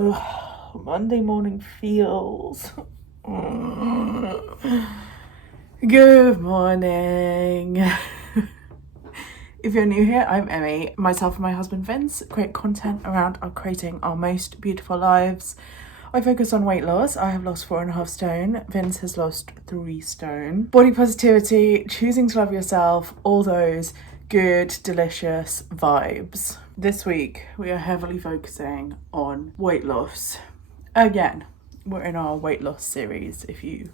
Monday morning feels. Good morning. If you're new here, I'm Emmy. Myself and my husband Vince create content around creating our most beautiful lives. I focus on weight loss. I have lost 4.5 stone. Vince has lost 3 stone. Body positivity, choosing to love yourself, all those good, delicious vibes. This week, we are heavily focusing on weight loss. Again, we're in our weight loss series. If you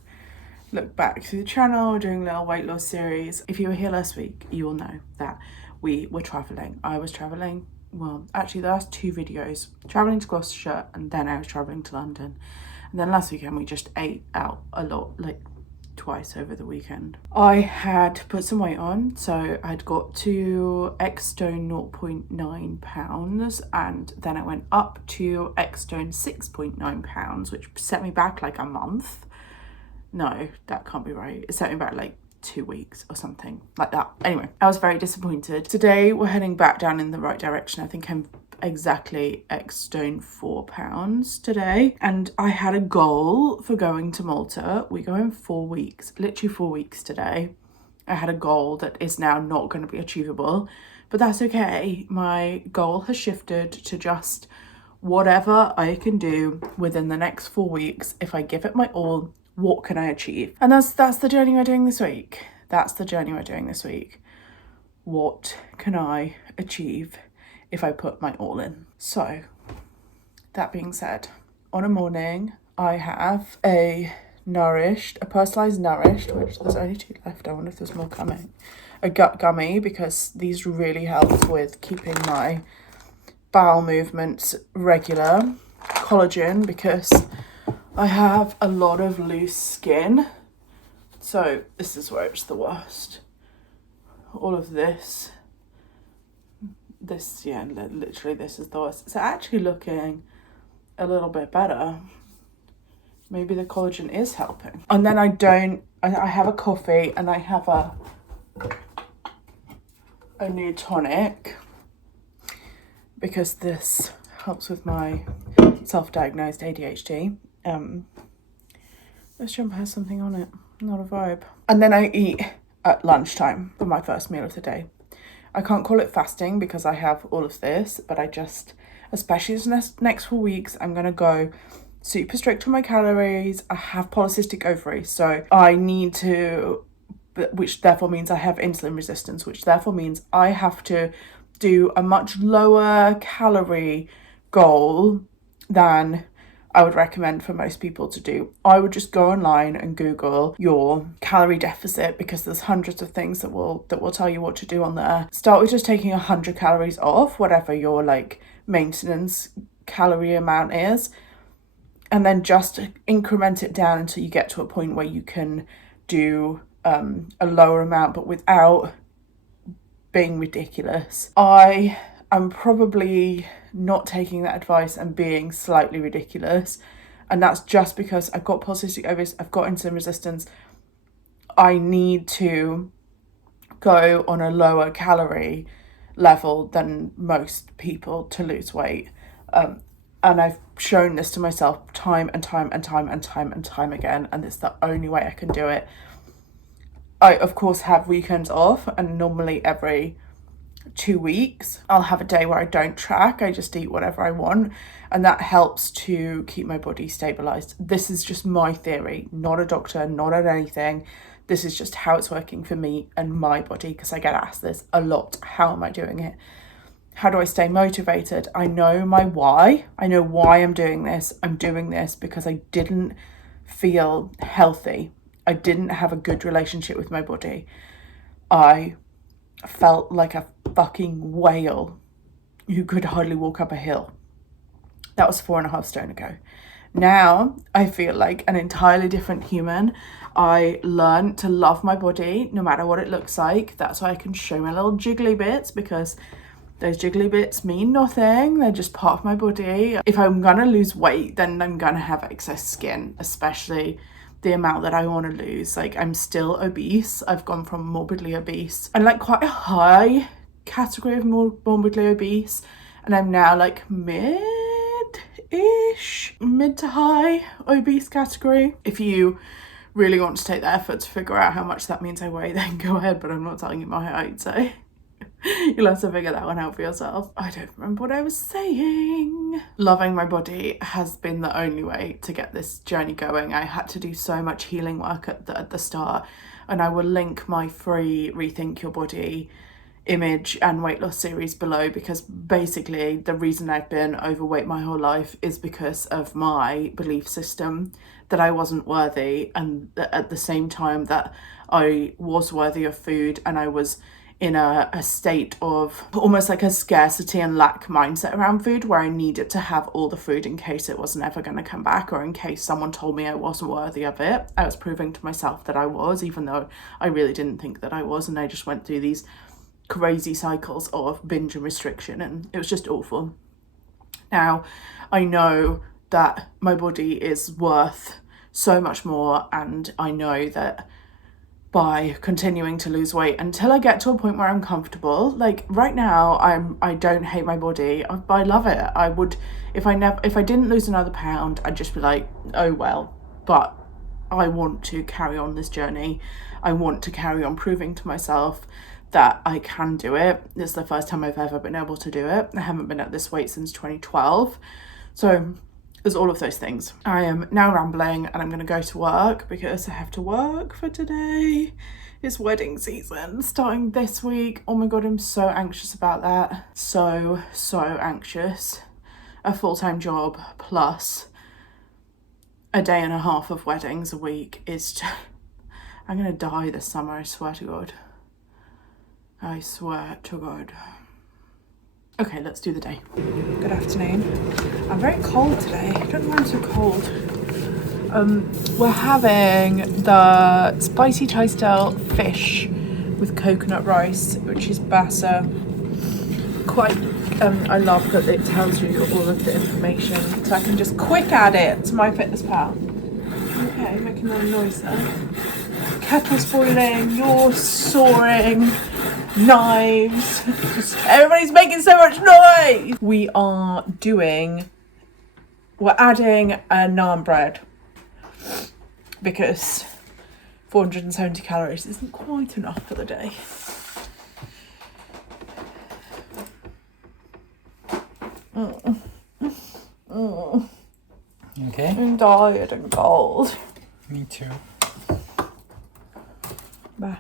look back through the channel, we're doing a little weight loss series. If you were here last week, you will know that we were traveling. I was traveling. Well, actually the last 2 videos, traveling to Gloucestershire, and then I was traveling to London. And then last weekend we just ate out a lot, like twice over the weekend. I had put some weight on, so I'd got to X stone 0.9 pounds, and then I went up to X stone 6.9 pounds, which set me back like a month. No, that can't be right. It set me back like 2 weeks or something like that. Anyway, I was very disappointed. Today we're heading back down in the right direction. I think I'm exactly X stone 4 pounds today, and I had a goal for going to Malta. We go in 4 weeks, literally 4 weeks today. I had a goal that is now not going to be achievable, but that's okay. My goal has shifted to just whatever I can do within the next 4 weeks. If I give it my all, what can I achieve? And that's the journey we're doing this week. That's the journey we're doing this week. What can I achieve if I put my all in? So, that being said, on a morning, I have a personalised nourished, which there's only 2 left. I wonder if there's more coming. A gut gummy, because these really help with keeping my bowel movements regular. Collagen, because I have a lot of loose skin. So this is where it's the worst. All of this, yeah, literally this is the worst. It's actually looking a little bit better. Maybe the collagen is helping. And then I have a coffee, and I have a new tonic, because this helps with my self-diagnosed ADHD. This jumper has something on it, not a vibe. And then I eat at lunchtime for my first meal of the day. I can't call it fasting because I have all of this, but I just, especially this next 4 weeks, I'm gonna go super strict on my calories. I have polycystic ovaries, so I need to, which therefore means I have insulin resistance, which therefore means I have to do a much lower calorie goal than I would recommend for most people to do. I would just go online and Google your calorie deficit, because there's hundreds of things that will tell you what to do on there. Start with just taking 100 calories off, whatever your like maintenance calorie amount is, and then just increment it down until you get to a point where you can do a lower amount, but without being ridiculous. I am probably not taking that advice and being slightly ridiculous, and that's just because I've got polycystic ovaries, I've got insulin resistance. I need to go on a lower calorie level than most people to lose weight, and I've shown this to myself time and time again, and it's the only way I can do it. I of course have weekends off, and normally every 2 weeks I'll have a day where I don't track. I just eat whatever I want, and that helps to keep my body stabilized. This is just my theory, not a doctor, not at anything. This is just how it's working for me and my body, because I get asked this a lot. How am I doing it? How do I stay motivated? I know my why. I know why I'm doing this. I'm doing this because I didn't feel healthy. I didn't have a good relationship with my body. I felt like a fucking whale who could hardly walk up a hill. That was 4.5 stone ago. Now I feel like an entirely different human. I learned to love my body no matter what it looks like. That's why I can show my little jiggly bits, because those jiggly bits mean nothing. They're just part of my body. If I'm gonna lose weight, then I'm gonna have excess skin, especially the amount that I want to lose. Like, I'm still obese. I've gone from morbidly obese and like quite a high category of morbidly obese, and I'm now like mid mid-ish, mid to high obese category. If you really want to take the effort to figure out how much that means I weigh, then go ahead, but I'm not telling you my height, so you'll have to figure that one out for yourself. I don't remember what I was saying. Loving my body has been the only way to get this journey going. I had to do so much healing work at the start, and I will link my free Rethink Your Body image and weight loss series below, because basically the reason I've been overweight my whole life is because of my belief system that I wasn't worthy, and at the same time that I was worthy of food, and I was in a state of almost like a scarcity and lack mindset around food, where I needed to have all the food in case it was never going to come back, or in case someone told me I wasn't worthy of it. I was proving to myself that I was, even though I really didn't think that I was, and I just went through these crazy cycles of binge and restriction, and it was just awful. Now I know that my body is worth so much more, and I know that by continuing to lose weight until I get to a point where I'm comfortable, like right now I don't hate my body, I love it. I would, if I didn't lose another pound, I'd just be like, oh well. But I want to carry on this journey. I want to carry on proving to myself that I can do it. It's the first time I've ever been able to do it. I haven't been at this weight since 2012. So there's all of those things. I am now rambling, and I'm going to go to work because I have to work for today. It's wedding season starting this week. Oh my God, I'm so anxious about that. So anxious. A full-time job plus a day and a half of weddings a week is just... I'm going to die this summer, I swear to God. I swear to God. Okay, let's do the day. Good afternoon. I'm very cold today. I don't know why I'm so cold. We're having the spicy Thai style fish with coconut rice, which is basa. Quite, I love that it tells you all of the information, so I can just quick add it to my fitness pal. Okay, making a noise there. Kettle's boiling, you're soaring. Knives, just everybody's making so much noise. We're adding a naan bread because 470 calories isn't quite enough for the day. Okay. I'm tired and cold. Me too. Bye.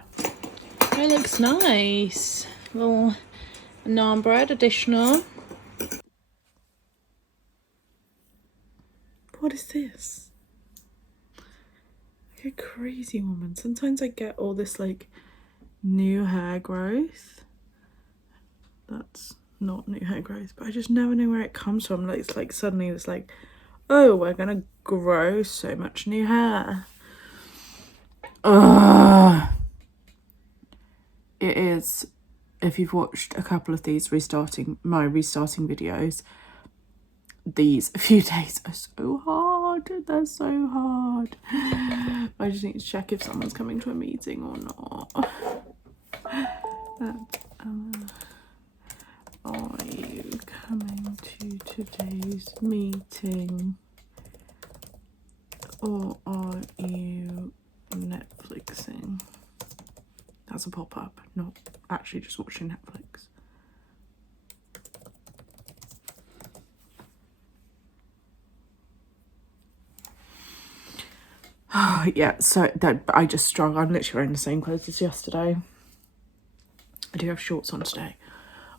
It looks nice. Little naan bread additional. What is this? Like a crazy woman. Sometimes I get all this like new hair growth. That's not new hair growth, but I just never know where it comes from. Like it's like suddenly it's like, oh, we're gonna grow so much new hair. Ugh. It is, if you've watched a couple of these restarting videos, these few days are so hard. They're so hard. I just need to check if someone's coming to a meeting or not. Are you coming to today's meeting, or are you Netflixing? That's a pop-up, not actually just watching Netflix. Yeah, so that I just struggle. I'm literally wearing the same clothes as yesterday. I do have shorts on today.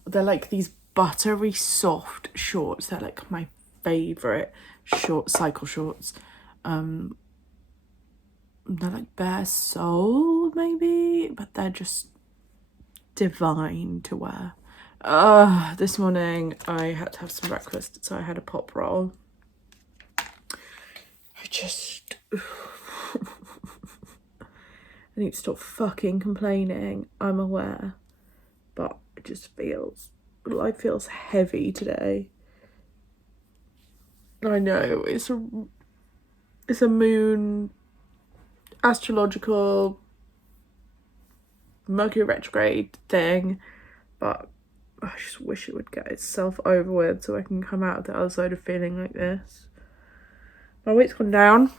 They're like these buttery soft shorts. They're like my favourite cycle shorts. They're like bare sole maybe, but they're just divine to wear. This morning I had to have some breakfast, so I had a pop roll. I need to stop fucking complaining, I'm aware, but it just life feels heavy today. I know, it's a moon, astrological, Mercury retrograde thing, but I just wish it would get itself over with so I can come out of the other side of feeling like this. My weight's gone down.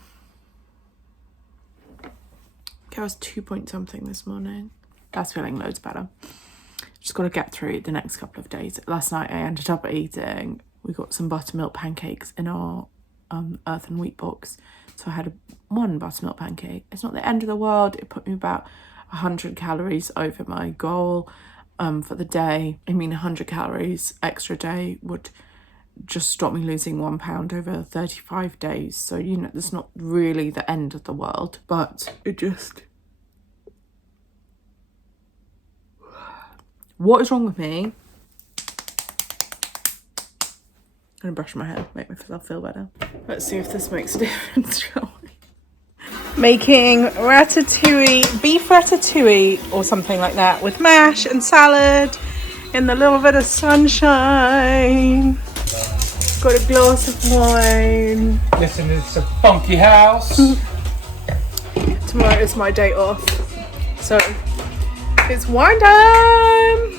Okay, I was 2 point something this morning. That's feeling loads better. Just got to get through the next couple of days. Last night I ended up eating, we got some buttermilk pancakes in our earth and wheat box. So I had one buttermilk pancake. It's not the end of the world. It put me about 100 calories over my goal for the day. I mean, 100 calories extra day would just stop me losing 1 pound over 35 days. So, you know, that's not really the end of the world, but it just... What is wrong with me? I'm gonna brush my hair, make myself feel better. Let's see if this makes a difference, shall we? Making ratatouille, beef ratatouille or something like that with mash and salad in the little bit of sunshine. Got a glass of wine. Listen, it's a funky house. Tomorrow is my day off, so it's wine time.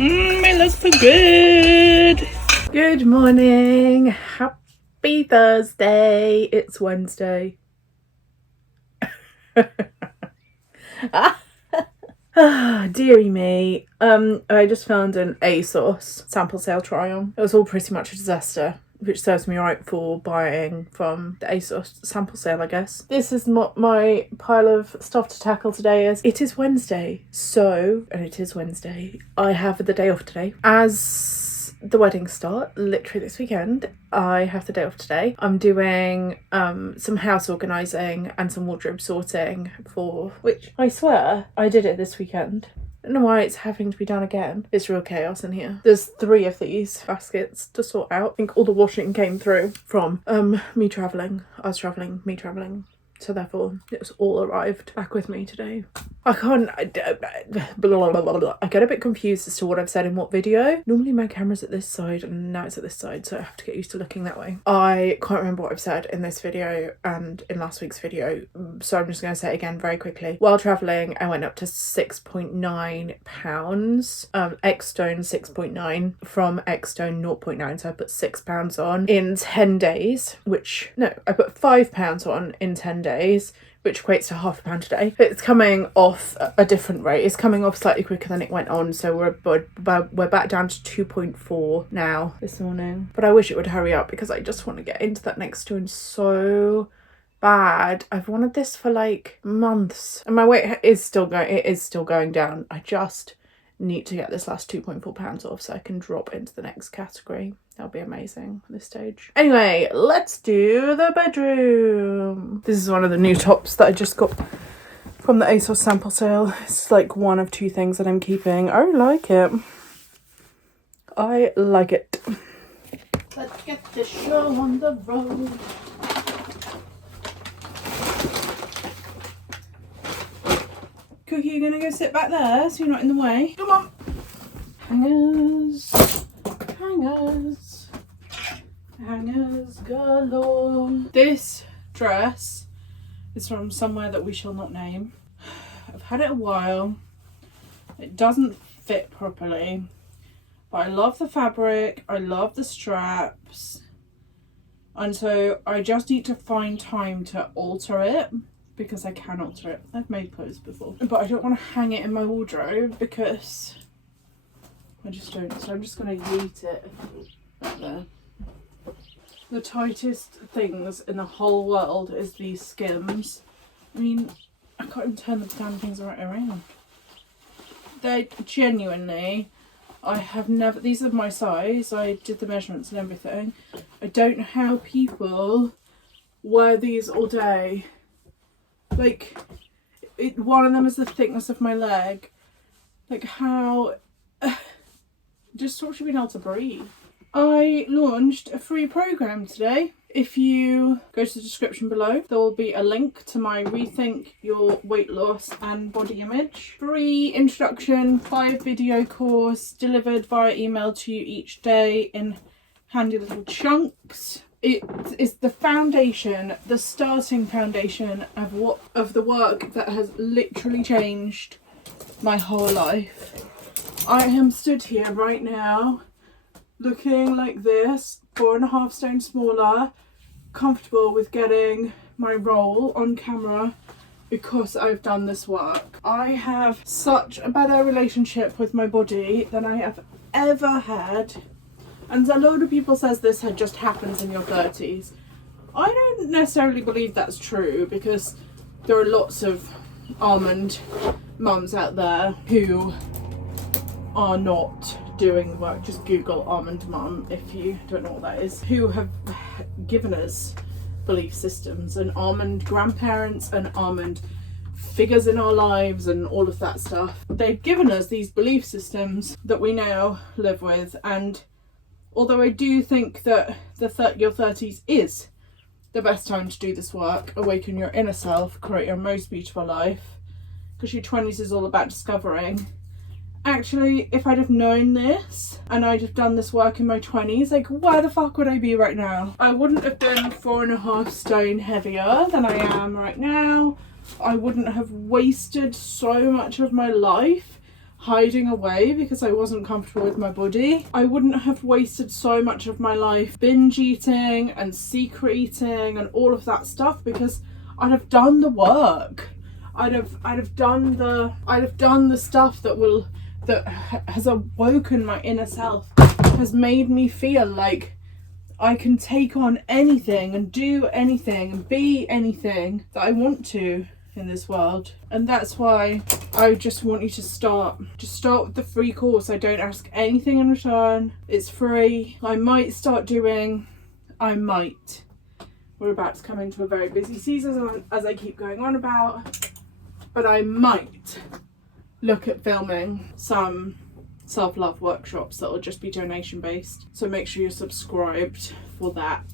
It looks so good. Good morning. Happy Thursday. It's Wednesday. Dearie me. I just found an ASOS sample sale try on. It was all pretty much a disaster, which serves me right for buying from the ASOS sample sale, I guess. This is what my pile of stuff to tackle today is. It is Wednesday, so, and it is Wednesday, I have the day off today. As the weddings start literally this weekend, I have the day off today. I'm doing some house organising and some wardrobe sorting for which I swear I did it this weekend. I don't know why it's having to be done again. It's real chaos in here. There's 3 of these baskets to sort out. I think all the washing came through from me travelling. I was travelling, me travelling. So therefore, it was all arrived back with me today. I get a bit confused as to what I've said in what video. Normally my camera's at this side and now it's at this side, so I have to get used to looking that way. I can't remember what I've said in this video and in last week's video, so I'm just going to say it again very quickly. While travelling, I went up to 6.9 pounds. X-Stone 6.9 from X-Stone 0.9, so I put 6 pounds on in 10 days, which, no, I put 5 pounds on in 10 days, which equates to £0.5 a day. It's coming off a different rate. It's coming off slightly quicker than it went on, so we're back down to 2.4 now this morning. But I wish it would hurry up because I just want to get into that next stone so bad. I've wanted this for like months, and my weight is still going down. I just need to get this last 2.4 pounds off so I can drop into the next category. That'll be amazing at this stage. Anyway, let's do the bedroom. This is one of the new tops that I just got from the ASOS sample sale. It's like one of 2 things that I'm keeping. I like it. I like it. Let's get this show on the road. Cookie, you're gonna go sit back there so you're not in the way. Come on. Hangers. Hangers. Hangers galore. This dress is from somewhere that we shall not name. I've had it a while. It doesn't fit properly, but I love the fabric. I love the straps. And so I just need to find time to alter it, because I can alter it. I've made clothes before, but I don't want to hang it in my wardrobe because I just don't. So I'm just going to yeet it right there. The tightest things in the whole world is these Skims. I mean, I can't even turn the damn things right around. They genuinely, I have never, these are my size. I did the measurements and everything. I don't know how people wear these all day. Like, one of them is the thickness of my leg. Like, how... just stops you being able to breathe. I launched a free program today. If you go to the description below, there will be a link to my Rethink Your Weight Loss and Body Image free introduction 5-video course delivered via email to you each day in handy little chunks. It is the foundation, the starting foundation of the work that has literally changed my whole life. I am stood here right now looking like this, 4.5 stone smaller, comfortable with getting my roll on camera because I've done this work. I have such a better relationship with my body than I have ever had. And a load of people says this just happens in your 30s. I don't necessarily believe that's true because there are lots of almond mums out there who are not doing the work. Just Google almond mum if you don't know what that is. Who have given us belief systems and almond grandparents and almond figures in our lives and all of that stuff. They've given us these belief systems that we now live with, and although I do think that your 30s is the best time to do this work, awaken your inner self, create your most beautiful life, because your 20s is all about discovering. Actually, if I'd have known this and I'd have done this work in my 20s, like, where the fuck would I be right now? I wouldn't have been 4.5 stone heavier than I am right now. I wouldn't have wasted so much of my life hiding away because I wasn't comfortable with my body. I wouldn't have wasted so much of my life binge eating and secret eating and all of that stuff because I'd have done the work. I'd have done the stuff that has awoken my inner self, has made me feel like I can take on anything and do anything and be anything that I want to in this world. And that's why I just want you to start. Just start with the free course. I don't ask anything in return. It's free. I might. We're about to come into a very busy season, as I keep going on about, but I might look at filming some self-love workshops that will just be donation based, so make sure you're subscribed for that.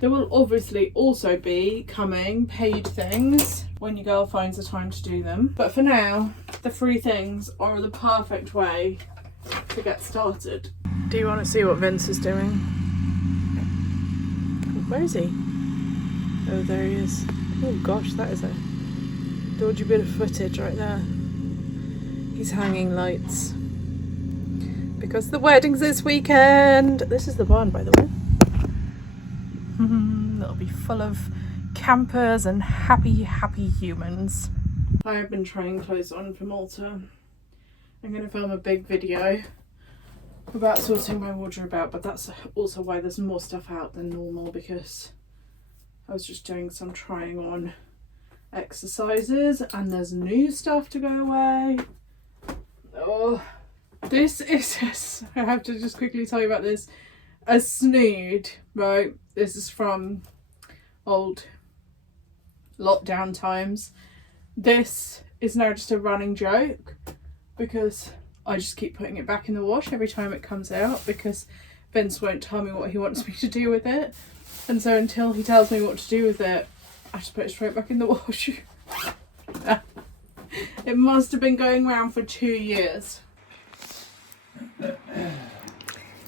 There will obviously also be coming paid things when your girl finds the time to do them, but for now the free things are the perfect way to get started. Do you want to see what Vince is doing? Where is he? Oh, there he is. Oh gosh, that is a dodgy bit of footage right there. He's hanging lights because the wedding's this weekend. This is the barn, by the way. That'll be full of campers and happy humans. I have been trying clothes on for Malta. I'm going to film a big video about sorting my wardrobe out, but that's also why there's more stuff out than normal, because I was just doing some trying on exercises and there's new stuff to go away. Oh, this is, I have to just quickly tell you about this. A snood, right? This is from old lockdown times. This is now just a running joke because I just keep putting it back in the wash every time it comes out because Vince won't tell me what he wants me to do with it. And so until he tells me what to do with it, I just put it straight back in the wash. It must have been going around for 2 years.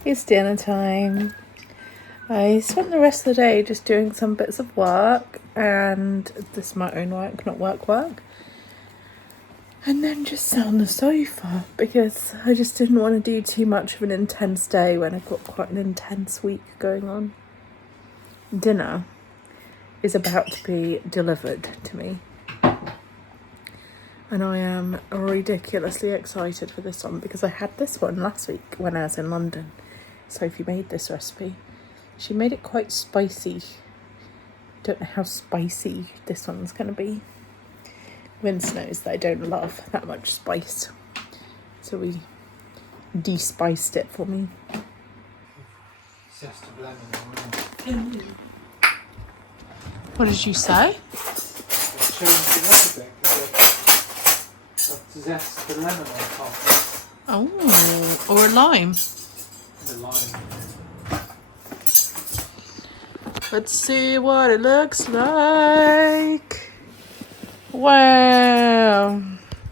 It's dinner time. I spent the rest of the day just doing some bits of work, and this is my own work, not work. And then just sat on the sofa because I just didn't want to do too much of an intense day when I've got quite an intense week going on. Dinner is about to be delivered to me. And I am ridiculously excited for this one because I had this one last week when I was in London. Sophie made this recipe. She made it quite spicy. Don't know how spicy this one's going to be. Vince knows that I don't love that much spice, so we de-spiced it for me. Zest of lemon. What did you say? I've changed it up a bit because I've zest the lemon on top. Oh, or a lime. The lime. Let's see what it looks like. Wow.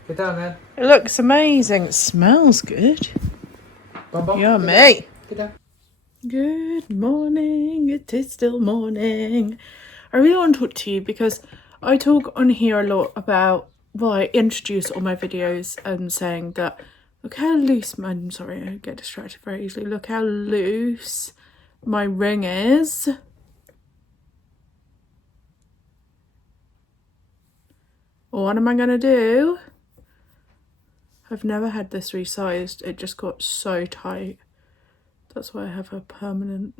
Get down there. It looks amazing. It smells good. Bum. Yummy. Get down. Good morning. It is still morning. I really want to talk to you because I talk on here a lot about, well, I introduce all my videos and saying that Look how loose I'm sorry, I get distracted very easily. Look how loose my ring is. What am I gonna do? I've never had this resized. It just got so tight. That's why I have a permanent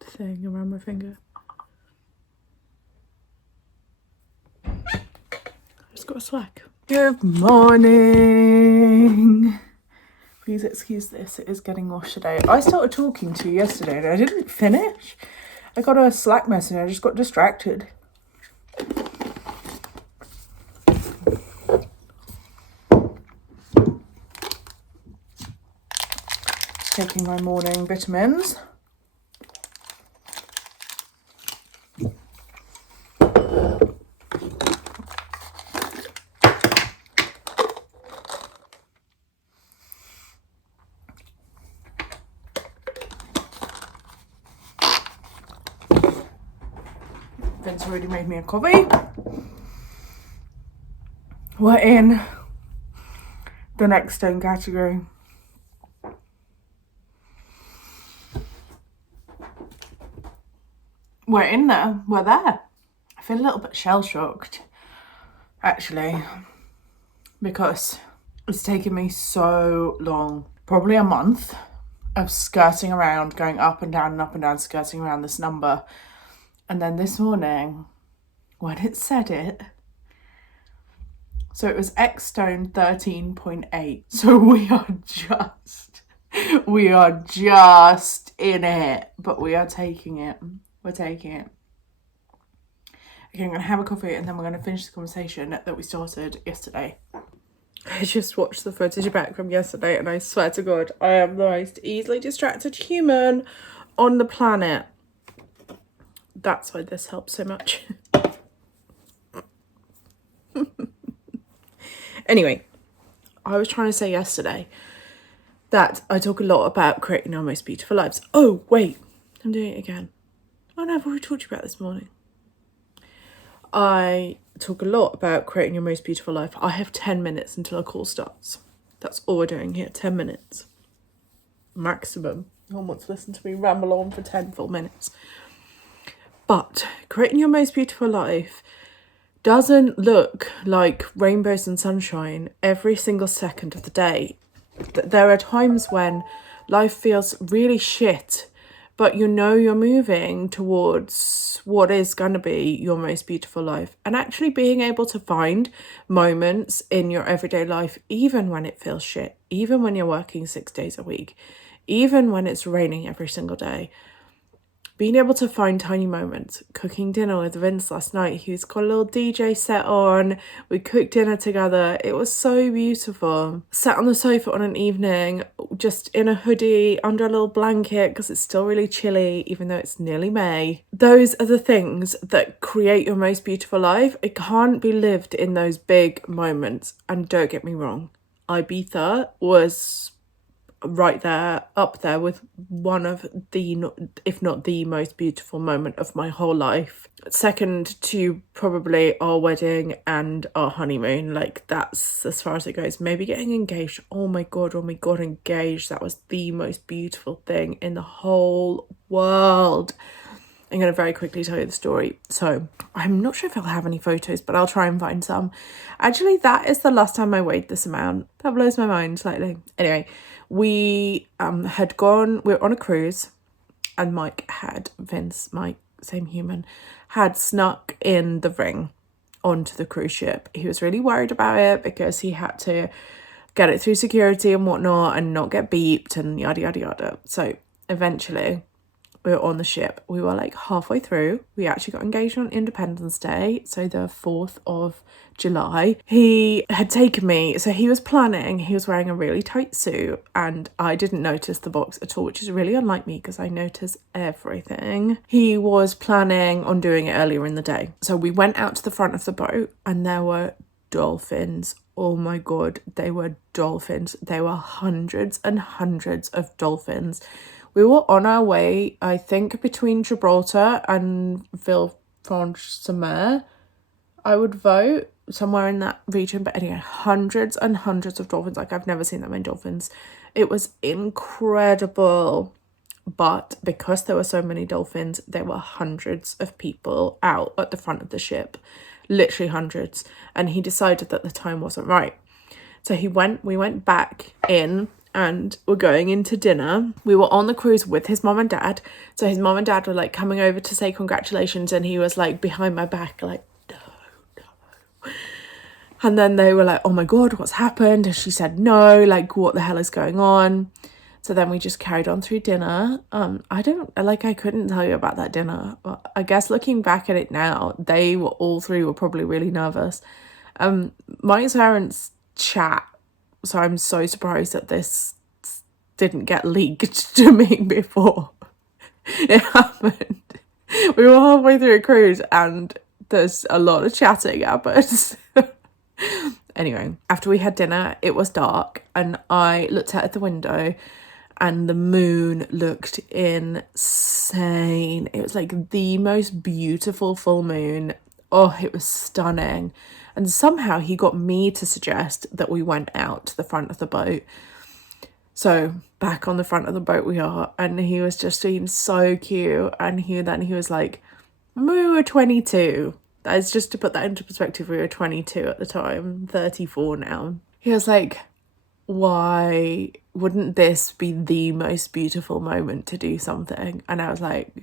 thing around my finger. Just got a slack. Good morning. Please excuse this, it is getting washed today. I started talking to you yesterday and I didn't finish. I got a Slack message, I just got distracted. Taking my morning vitamins. Vince already made me a coffee. We're in the next stone category. We're in there. We're there. I feel a little bit shell-shocked, actually, because it's taken me so long, probably a month, of skirting around, going up and down and up and down, skirting around this number. And then this morning, when it said it, so it was X stone 13.8. So we are just in it, but we are taking it. We're taking it. Okay, I'm going to have a coffee and then we're going to finish the conversation that we started yesterday. I just watched the footage back from yesterday and I swear to God, I am the most easily distracted human on the planet. That's why this helps so much. Anyway, I was trying to say yesterday that I talk a lot about creating our most beautiful lives. Oh, wait, I'm doing it again. Oh no, I've already talked to you about this morning. I talk a lot about creating your most beautiful life. I have 10 minutes until a call starts. That's all we're doing here, 10 minutes. Maximum. No one wants to listen to me ramble on for 10 full minutes. But creating your most beautiful life doesn't look like rainbows and sunshine every single second of the day. There are times when life feels really shit, but you know you're moving towards what is going to be your most beautiful life. And actually being able to find moments in your everyday life, even when it feels shit, even when you're working 6 days a week, even when it's raining every single day, being able to find tiny moments. Cooking dinner with Vince last night. He's got a little DJ set on. We cooked dinner together. It was so beautiful. Sat on the sofa on an evening, just in a hoodie, under a little blanket, because it's still really chilly, even though it's nearly May. Those are the things that create your most beautiful life. It can't be lived in those big moments. And don't get me wrong, Ibiza was right there, up there with one of the, if not the most beautiful moment of my whole life. Second to probably our wedding and our honeymoon. Like, that's as far as it goes. Maybe getting engaged. Oh my God, when we got engaged, that was the most beautiful thing in the whole world. I'm going to very quickly tell you the story. So I'm not sure if I'll have any photos, but I'll try and find some. Actually, that is the last time I weighed this amount. That blows my mind slightly. Anyway, we we're on a cruise, and Vince, same human, had snuck in the ring onto the cruise ship. He was really worried about it because he had to get it through security and whatnot and not get beeped and yada yada yada. So eventually we were on the ship. We were like halfway through. We actually got engaged on Independence Day, so the 4th of July. He had taken me, so he was wearing a really tight suit, and I didn't notice the box at all, which is really unlike me because I notice everything. He was planning on doing it earlier in the day. So we went out to the front of the boat and there were dolphins. Oh my God, they were dolphins. There were hundreds and hundreds of dolphins. We were on our way, I think, between Gibraltar and Villefranche-sur-Mer, I would vote. somewhere in that region. But anyway, hundreds and hundreds of dolphins. Like, I've never seen that many dolphins. It was incredible. But because there were so many dolphins, there were hundreds of people out at the front of the ship, literally hundreds. And he decided that the time wasn't right. So we went back in and we're going into dinner. We were on the cruise with his mom and dad. So his mom and dad were like coming over to say congratulations. And he was like behind my back, like, no. And then they were like, oh my God, what's happened? And she said, no, like, what the hell is going on? So then we just carried on through dinner. I couldn't tell you about that dinner. I guess looking back at it now, all three were probably really nervous. Mike's parents chat, so I'm so surprised that this didn't get leaked to me before it happened. We were halfway through a cruise and there's a lot of chatting happens. Anyway, after we had dinner, it was dark and I looked out at the window and the moon looked insane. It was like the most beautiful full moon. Oh, it was stunning. And somehow he got me to suggest that we went out to the front of the boat. So back on the front of the boat we are. And he was just being so cute. And he was like, we were 22. That is just to put that into perspective. We were 22 at the time, 34 now. He was like, why wouldn't this be the most beautiful moment to do something? And I was like,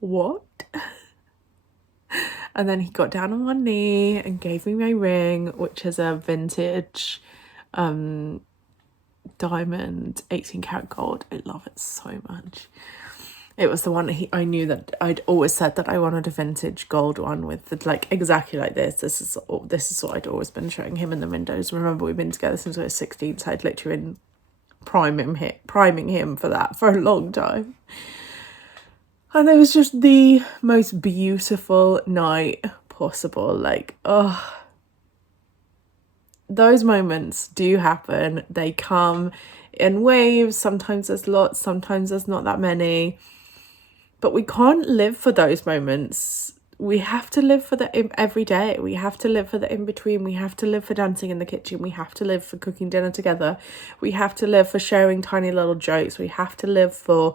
what? And then he got down on one knee and gave me my ring, which is a vintage diamond 18 karat gold. I love it so much. It was the one I knew that I'd always said that I wanted a vintage gold one with like exactly like this. This is what I'd always been showing him in the windows. Remember, we've been together since we were 16, so I'd literally been priming him for that for a long time. And it was just the most beautiful night possible. Like, oh, those moments do happen. They come in waves. Sometimes there's lots, sometimes there's not that many. But we can't live for those moments. We have to live for the every day. We have to live for the in-between. We have to live for dancing in the kitchen. We have to live for cooking dinner together. We have to live for sharing tiny little jokes. We have to live for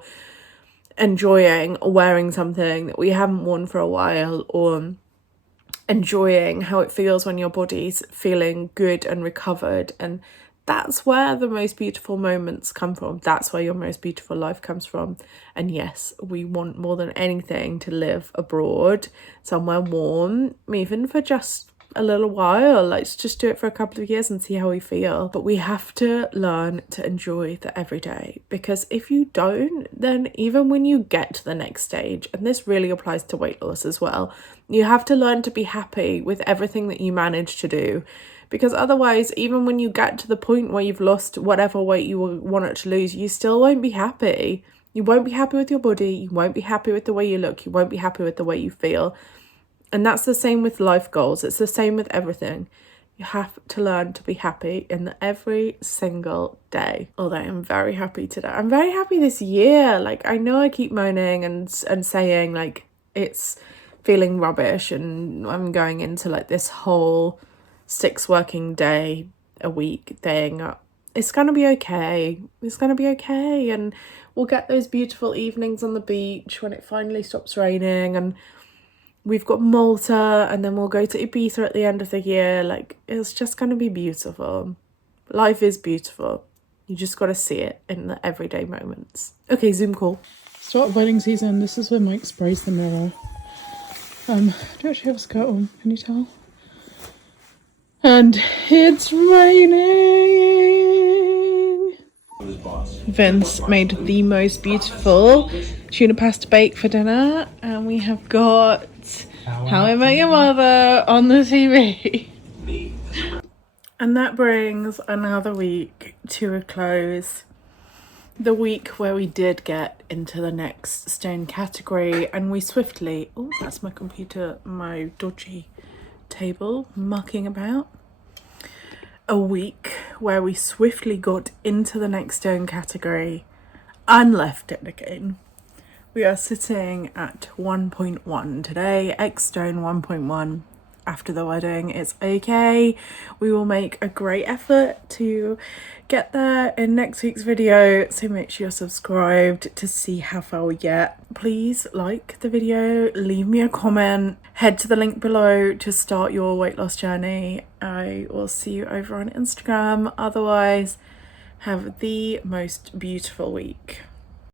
enjoying wearing something that we haven't worn for a while, or enjoying how it feels when your body's feeling good and recovered. And that's where the most beautiful moments come from. That's where your most beautiful life comes from. And yes, we want more than anything to live abroad, somewhere warm, even for just a little while. Let's just do it for a couple of years and see how we feel. But we have to learn to enjoy the everyday, because if you don't, then even when you get to the next stage, and this really applies to weight loss as well, you have to learn to be happy with everything that you manage to do. Because otherwise, even when you get to the point where you've lost whatever weight you wanted to lose, you still won't be happy. You won't be happy with your body. You won't be happy with the way you look. You won't be happy with the way you feel. And that's the same with life goals. It's the same with everything. You have to learn to be happy in every single day. Although I'm very happy today. I'm very happy this year. Like, I know I keep moaning and saying like it's feeling rubbish and I'm going into like this whole 6 working day a week thing. It's gonna be okay. It's gonna be okay. And we'll get those beautiful evenings on the beach when it finally stops raining, and we've got Malta, and then we'll go to Ibiza at the end of the year. Like, it's just gonna be beautiful. Life is beautiful. You just gotta see it in the everyday moments. Okay, Zoom call. Start of wedding season. This is where Mike sprays the mirror. I don't actually have a skirt on, can you tell? And it's raining. Vince made the most beautiful tuna pasta bake for dinner, and we have got How I Met Your Mother on the TV. And that brings another week to a close. The week where we did get into the next stone category, and we swiftly... Oh, that's my computer, my dodgy table mucking about. A week where we swiftly got into the next stone category and left it again. We are sitting at 1.1 today, X stone 1.1, after the wedding. It's okay. We will make a great effort to get there in next week's video, so make sure you're subscribed to see how far we get. Please like the video, leave me a comment, head to the link below to start your weight loss journey. I will see you over on Instagram. Otherwise, have the most beautiful week.